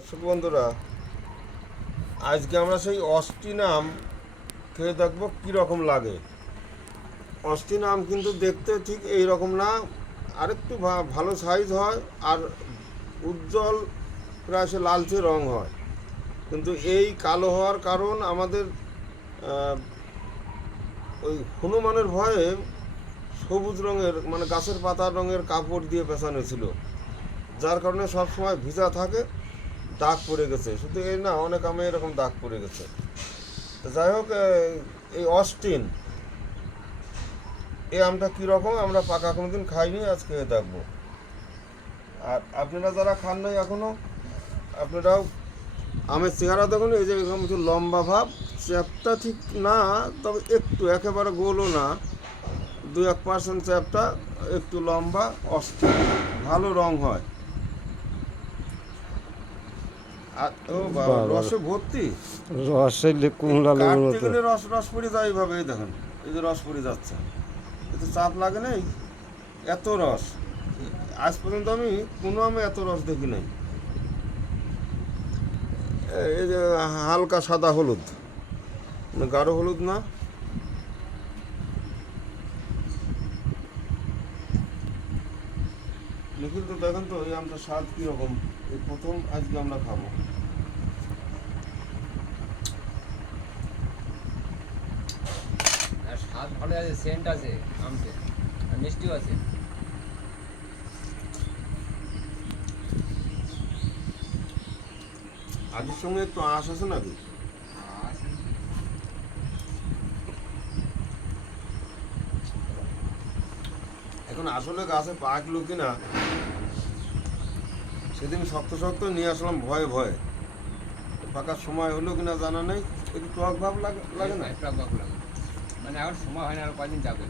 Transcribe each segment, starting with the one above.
দর্শক বন্ধুরা, আজকে আমরা সেই অস্টিন আম খেয়ে দেখবো কীরকম লাগে। অস্টিন আম কিন্তু দেখতে ঠিক এই রকম না, আরেকটু ভালো সাইজ হয় আর উজ্জ্বল প্রায় সে লালচে রং হয়। কিন্তু এই কালো হওয়ার কারণ আমাদের ওই হনুমানের ভয়ে সবুজ রঙের মানে গাছের পাতার রঙের কাপড় দিয়ে পেঁচানো ছিল, যার কারণে সবসময় ভিজা থাকে, দাগ পড়ে গেছে। শুধু এই না, অনেক আমে এরকম দাগ পড়ে গেছে। তো যাই হোক, এই অস্টিন এই আমটা কীরকম আমরা পাকা কোনোদিন খাইনি, আজকে দেখবো। আর আপনারা যারা খান নাই এখনও, আপনারাও আমের চেহারা দেখুন, এই যে এরকম একটু লম্বা ভাব, চ্যাপটা ঠিক না, তবে একটু একেবারে গোলও না, 2-1% চ্যাপটা, একটু লম্বা, অস্টিন ভালো রং হয়। আর ও বাবা, রসে ভর্তি, রসে কুমড়া লেবুর মতো রস রস পড়ে যায় এইভাবে। এই দেখেন, এই যে রস পড়ে যাচ্ছে, এতে চাপ লাগে নাই, এত রস আজ পর্যন্ত আমি কোনো আমে এত রস দেখি নাই। এই যে হালকা সাদা হলুদ, গাঢ় হলুদ না, নিখিল তো দেখেন তো এই আমটা স্বাদ কীরকম। এই প্রথম আজকে আমরা খাবো। স্বাদ ভালো আছে, সেন্ট আছে আমতে, আর মিষ্টিও আছে। আজের সঙ্গে একটু আঁশ আছে নাকি? এখন আসলে গাছে পাকলো কিনা, সেদিন শক্ত শক্ত নিয়ে আসলাম ভয়ে ভয়ে, পাকার সময় হলো কিনা জানা নেই। একটু টক ভাব লাগে না? টক ভাব লাগে, মানে এখন সময় হয় না, আর কয়দিন যাবে।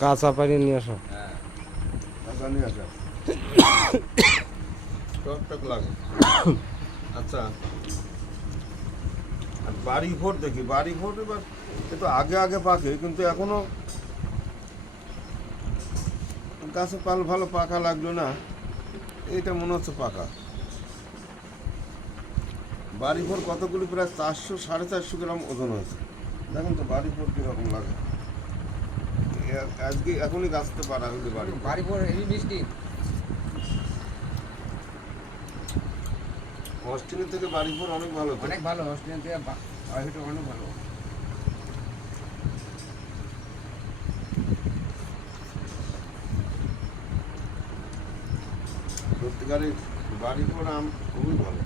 কাঁচা পানি নিয়ে আসো। হ্যাঁ, কাঁচা নিয়ে আসা, টক টক লাগে। আচ্ছা, আর বাড়ি ভোট দেখি, বাড়ি ভোট এবার একটু আগে আগে পাকে, কিন্তু এখনো গাছে ভালো পাকা লাগলো না। এইটা মনে হচ্ছে পাকা। বাড়ি ভোর কতগুলি, প্রায় 400-450 গ্রাম ওজন হয়েছে। দেখুন তো বাড়ি ভোর কীরকম লাগে। আজকে এখনই গাছতে পারা হইলে বাড়ি পর হেভি মিষ্টি। অস্টিনের থেকে বাড়ি ভোর অনেক ভালো, অনেক ভালো, অস্ট্রেলিয়ান থেকে অনেক ভালো। সত্যিকারের বাড়ি ভোর আম খুবই ভালো।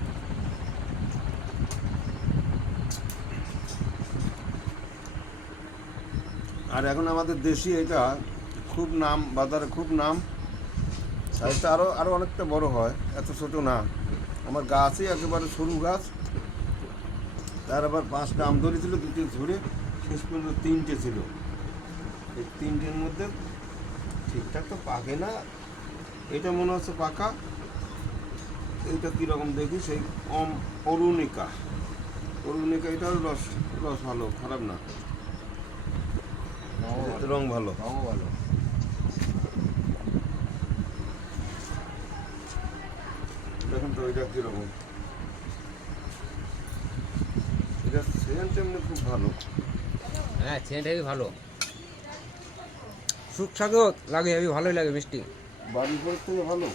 আর এখন আমাদের দেশি এটা খুব নাম, বাজারে খুব নাম। সাইজটা আরও অনেকটা বড় হয়, এত ছোটো না। আমার গাছই একেবারে সরু গাছ, তার আবার 5টা আম ধরেছিল, 2টি ঝরে শেষ পর্যন্ত 3টে ছিল। এই 3টের মধ্যে ঠিকঠাক তো পাকে না। এটা মনে হচ্ছে পাকা। এইটা কীরকম দেখি, সেই অরুণিকা, এটার রস রস ভালো, খারাপ না, রং ভালো। রঙও ভালো। দেখুন তো এটা কীরকম, এটা সেন্ট এমনি খুব ভালো। হ্যাঁ, সেন্ট হেভি ভালো, সুস্বাদু লাগে, হেভি ভালোই লাগে, মিষ্টি। বাড়ি ঘর থেকে ভালো।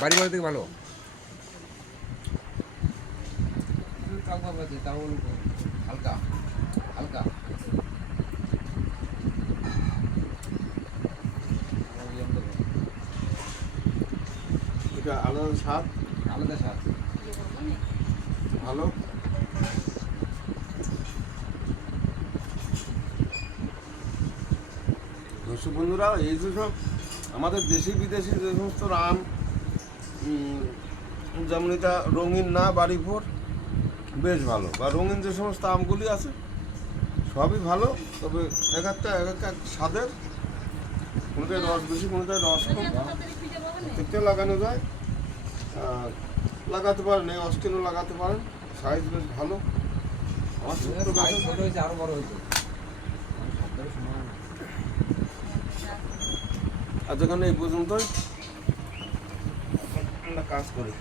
বাড়ি বাড়ি থেকে ভালো। টক ভাব আছে, তাও হালকা হালকা। এটা আলাদা স্বাদ, আলাদা স্বাদ। ভালো। দর্শক বন্ধুরা, এই যে সব আমাদের দেশি বিদেশি যে সমস্ত আম, যেমন এটা রঙিন না, বাড়ি ভোর বেশ ভালো, বা রঙিন যে সমস্ত আমগুলি আছে সবই ভালো, তবে এক একটা স্বাদের, কোনোটায় রস বেশি, কোনোটায় রস কম। দেখতে লাগানো যায়, লাগাতে পারেন, এই অস্টিনও লাগাতে পারেন, সাইজ বেশ ভালো। আমার ছোট্ট গাছে ছোট হয়েছে, আরো বড় হয়েছে। আর যেখানে এই পর্যন্তই আমরা কাজ করি।